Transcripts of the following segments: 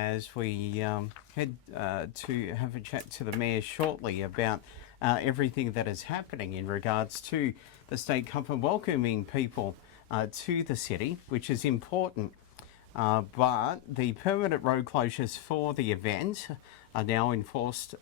as we head to have a chat to the Mayor shortly about everything that is happening in regards to the State Cup and welcoming people to the city, which is important. But the permanent road closures for the event are now in force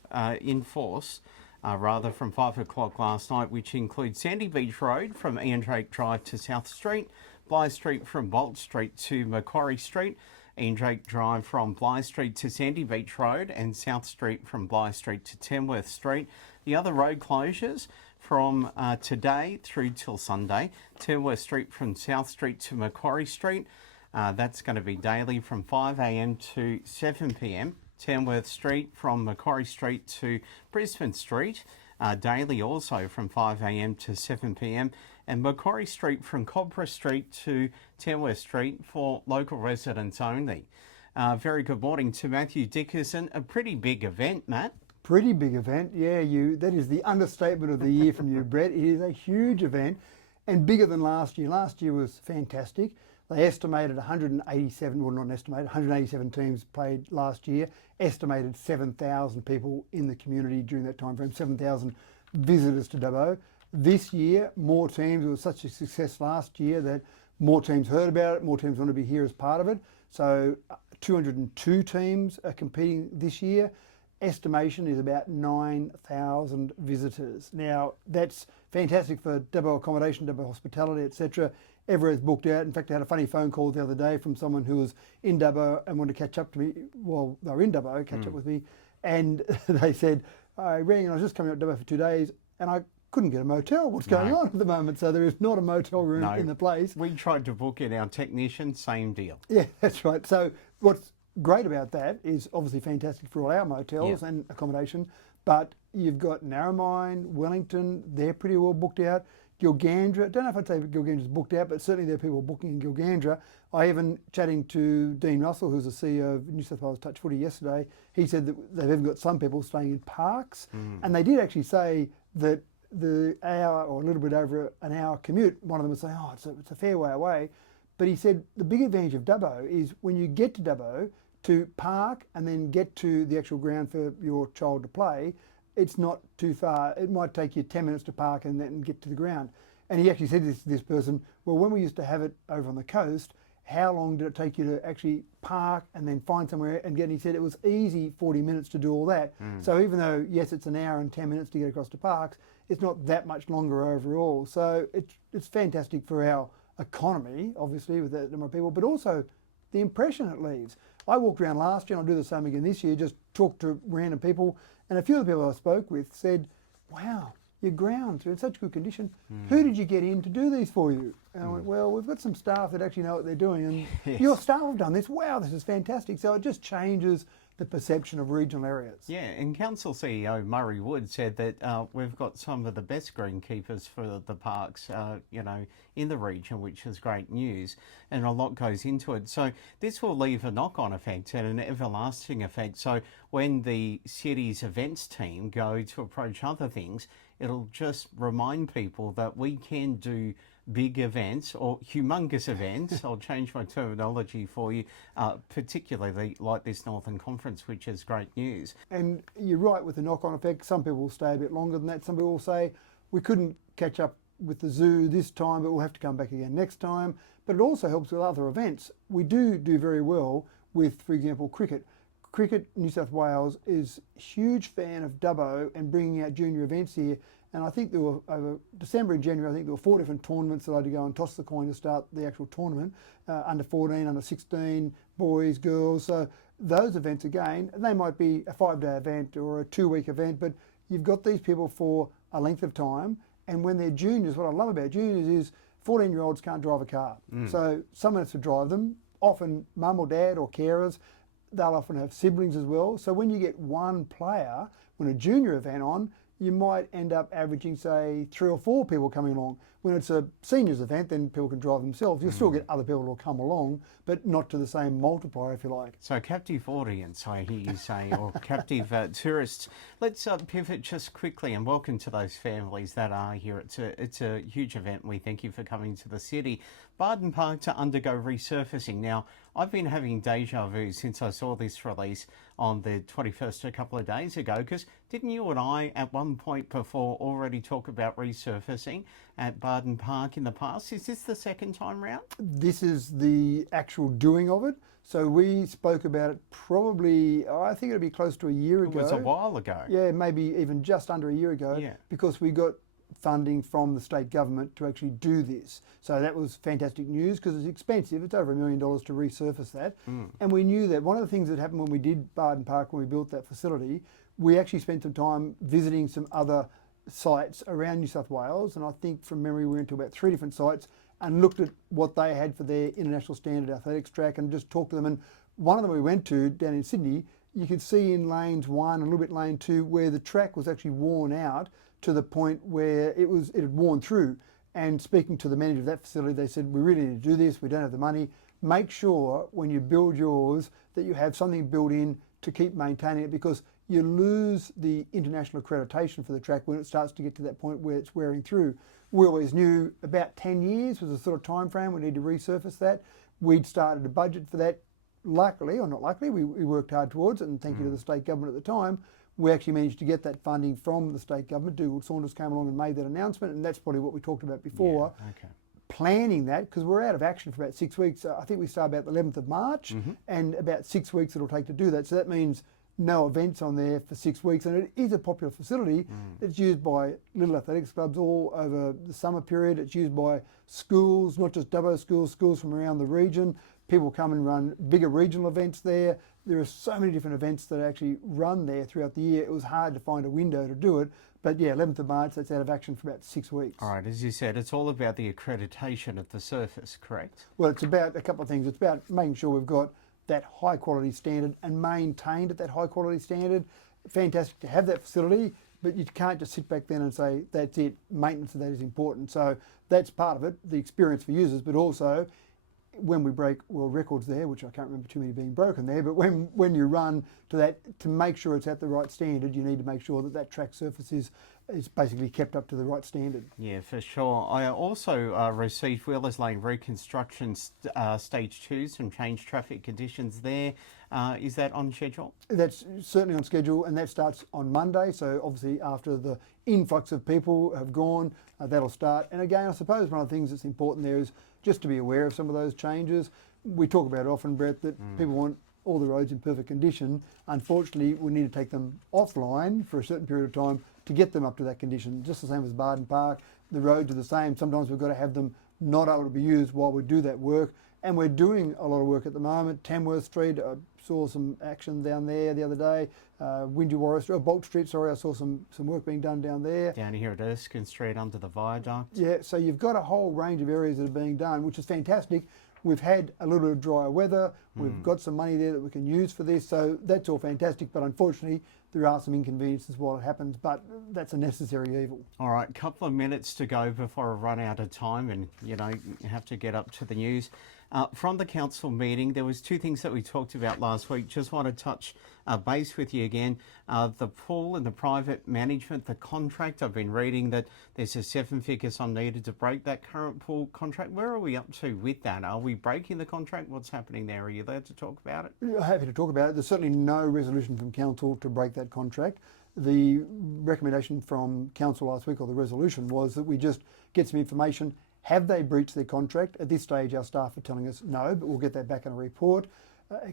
from 5 o'clock last night, which includes Sandy Beach Road from Ian Drake Drive to South Street, Blythe Street from Bolt Street to Macquarie Street, Ian Drake Drive from Blythe Street to Sandy Beach Road, and South Street from Blythe Street to Tamworth Street. The other road closures from today through till Sunday: Tamworth Street from South Street to Macquarie Street. That's going to be daily from 5 a.m. to 7 p.m. Tamworth Street from Macquarie Street to Brisbane Street, daily also from 5 a.m. to 7 p.m. And Macquarie Street from Cobra Street to Tamworth Street for local residents only. Very good morning to Matthew Dickerson. A pretty big event, Matt. Pretty big event, yeah. That is the understatement of the year from you, Brett. It is a huge event and bigger than last year. Last year was fantastic. They estimated 187, well not estimated, 187 teams played last year, estimated 7,000 people in the community during that time frame, 7,000 visitors to Dubbo. This year, more teams. It was such a success last year that more teams heard about it, more teams want to be here as part of it. So 202 teams are competing this year. Estimation is about 9,000 visitors. Now, that's fantastic for Dubbo accommodation, Dubbo hospitality, etc. Everyone's booked out. In fact, I had a funny phone call the other day from someone who was in Dubbo and wanted to catch up to me while they were in Dubbo, catch up with me. And they said, I rang and I was just coming up to Dubbo for 2 days and I couldn't get a motel. What's going on at the moment? So there is not a motel room in the place. We tried to book in our technician, same deal. Yeah, that's right. So what's great about that is obviously fantastic for all our motels and accommodation, but you've got Narromine, Wellington, they're pretty well booked out. Gilgandra, don't know if I'd say Gilgandra's booked out, but certainly there are people booking in Gilgandra. I even chatting to Dean Russell, who's the CEO of New South Wales Touch Footy yesterday, he said that they've even got some people staying in parks, and they did actually say that the hour or a little bit over an hour commute, one of them was saying, oh, it's a fair way away, but he said the big advantage of Dubbo is when you get to Dubbo, to park and then get to the actual ground for your child to play, it's not too far. It might take you 10 minutes to park and then get to the ground. And he actually said to this person, well, when we used to have it over on the coast, how long did it take you to actually park and then find somewhere and get? And he said it was easy 40 minutes to do all that. So even though, yes, it's an hour and 10 minutes to get across to parks, it's not that much longer overall. So it's fantastic for our economy, obviously, with that number of people, but also the impression it leaves. I walked around last year, and I'll do the same again this year, just talked to random people, and a few of the people I spoke with said, wow, your grounds are in such good condition. Who did you get in to do these for you? And I went, well, we've got some staff that actually know what they're doing, and your staff have done this. Wow, this is fantastic. So it just changes the perception of regional areas. Yeah, and Council CEO Murray Wood said that we've got some of the best greenkeepers for the parks, in the region, which is great news, and a lot goes into it. So this will leave a knock-on effect and an everlasting effect. So when the city's events team go to approach other things, it'll just remind people that we can do big events or humongous events. I'll change my terminology for you, particularly like this Northern Conference, which is great news. And you're right with the knock-on effect. Some people will stay a bit longer than that. Some people will say, we couldn't catch up with the zoo this time, but we'll have to come back again next time. But it also helps with other events. We do very well with, for example, cricket. Cricket New South Wales is a huge fan of Dubbo and bringing out junior events here. And I think there were, over December and January, I think there were 4 different tournaments that I had to go and toss the coin to start the actual tournament. Under 14, under 16, boys, girls. So those events, again, they might be a 5-day event or a 2-week event, but you've got these people for a length of time. And when they're juniors, what I love about juniors is 14-year-olds can't drive a car. So someone has to drive them, often mum or dad or carers. They'll often have siblings as well. So when you get one player, when a junior event on, you might end up averaging, say, 3 or 4 people coming along. When it's a seniors event, then people can drive themselves. You'll still get other people who'll come along, but not to the same multiplier, if you like. So captive audience, I hear you say, or captive tourists. Let's pivot just quickly and welcome to those families that are here. It's a huge event. We thank you for coming to the city. Barden Park to undergo resurfacing. Now, I've been having deja vu since I saw this release on the 21st a couple of days ago, because didn't you and I at one point before already talk about resurfacing at Barden Park in the past? Is this the second time round? This is the actual doing of it. So we spoke about it probably, I think it'd be close to a year ago. It was a while ago. Yeah, maybe even just under a year ago, Yeah. because we got funding from the state government to actually do this. So that was fantastic news, because it's expensive. It's over $1 million to resurface that. And we knew that one of the things that happened when we did Barden Park, when we built that facility, we actually spent some time visiting some other sites around New South Wales. And I think from memory, we went to about 3 different sites and looked at what they had for their international standard athletics track and just talked to them. And one of them we went to down in Sydney, you could see in lanes 1 and a little bit lane 2 where the track was actually worn out to the point where it had worn through. And speaking to the manager of that facility, they said, we really need to do this, we don't have the money. Make sure when you build yours that you have something built in to keep maintaining it, because you lose the international accreditation for the track when it starts to get to that point where it's wearing through. We always knew about 10 years was the sort of time frame we need to resurface that. We'd started a budget for that. Luckily, or not luckily, we worked hard towards it, and thank you to the state government at the time. We actually managed to get that funding from the state government. Dougal Saunders came along and made that announcement, and that's probably what we talked about before. Yeah, okay. Planning that, because we're out of action for about 6 weeks. I think we start about the 11th of March, and about 6 weeks it'll take to do that. So that means no events on there for 6 weeks, and it is a popular facility. It's used by little athletics clubs all over the summer period. It's used by schools, not just Dubbo schools, schools from around the region. People come and run bigger regional events there. There are so many different events that actually run there throughout the year. It was hard to find a window to do it. But yeah, 11th of March, that's out of action for about 6 weeks. All right, as you said, it's all about the accreditation of the surface, correct? Well, it's about a couple of things. It's about making sure we've got that high quality standard and maintained at that high quality standard. Fantastic to have that facility, but you can't just sit back then and say, that's it, maintenance of that is important. So that's part of it, the experience for users, but also when we break world records there, which I can't remember too many being broken there, but when you run to that, to make sure it's at the right standard, you need to make sure that that track surface is basically kept up to the right standard. Yeah, for sure. I also received Wheelers Lane reconstruction stage 2, some changed traffic conditions there. Is that on schedule? That's certainly on schedule, and that starts on Monday. So obviously after the influx of people have gone, that'll start. And again, I suppose one of the things that's important there is just to be aware of some of those changes. We talk about it often, Brett, that people want all the roads in perfect condition. Unfortunately, we need to take them offline for a certain period of time to get them up to that condition. Just the same as Barden Park, the roads are the same. Sometimes we've got to have them not able to be used while we do that work. And we're doing a lot of work at the moment. Tamworth Street, I saw some action down there the other day. Windy-Warra Street, Bolt Street, sorry, I saw some work being done down there. Down here at Erskine Street under the viaduct. Yeah, so you've got a whole range of areas that are being done, which is fantastic. We've had a little bit of drier weather. We've got some money there that we can use for this, so that's all fantastic. But unfortunately, there are some inconveniences while it happens, but that's a necessary evil. All right, couple of minutes to go before I run out of time, and you have to get up to the news. From the council meeting, there was 2 things that we talked about last week. Just want to touch base with you again. The pool and the private management, the contract. I've been reading that there's a 7-figure sum needed to break that current pool contract. Where are we up to with that? Are we breaking the contract? What's happening there? Are you allowed to talk about it? Happy to talk about it. There's certainly no resolution from council to break that contract. The recommendation from council last week, or the resolution, was that we just get some information. Have they breached their contract? At this stage, our staff are telling us no, but we'll get that back in a report.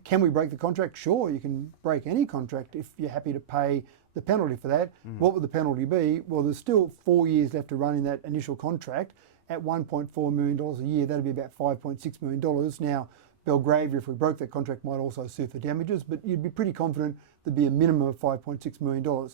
Can we break the contract? Sure, you can break any contract if you're happy to pay the penalty for that. What would the penalty be? Well, there's still 4 years left to run in that initial contract. At $1.4 million a year, that'd be about $5.6 million. Now, Belgravia, if we broke that contract, might also sue for damages, but you'd be pretty confident there'd be a minimum of $5.6 million.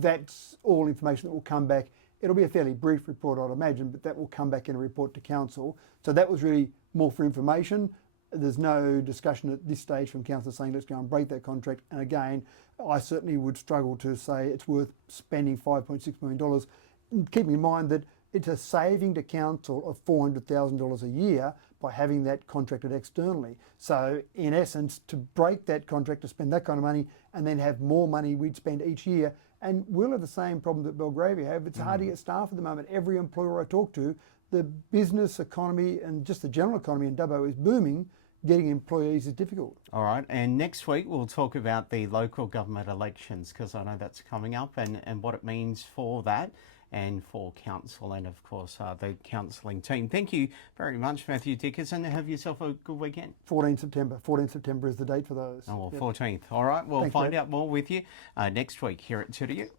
That's all information that will come back. It'll be a fairly brief report, I'd imagine, but that will come back in a report to council. So that was really more for information. There's no discussion at this stage from council saying let's go and break that contract. And again, I certainly would struggle to say it's worth spending $5.6 million, keeping in mind that it's a saving to council of $400,000 a year by having that contracted externally. So in essence, to break that contract, to spend that kind of money and then have more money we'd spend each year, and we'll have the same problem that Belgravia have. It's hard to get staff at the moment. Every employer I talk to, the business economy and just the general economy in Dubbo is booming. Getting employees is difficult. All right, and next week we'll talk about the local government elections, because I know that's coming up, and what it means for that and for council and of course the counselling team. Thank you very much, Matthew Dickerson. Have yourself a good weekend. 14th September. 14th September is the date for those. Oh, well, 14th. All right, we'll Thanks, find Dave. out more with you next week here at 2 to You.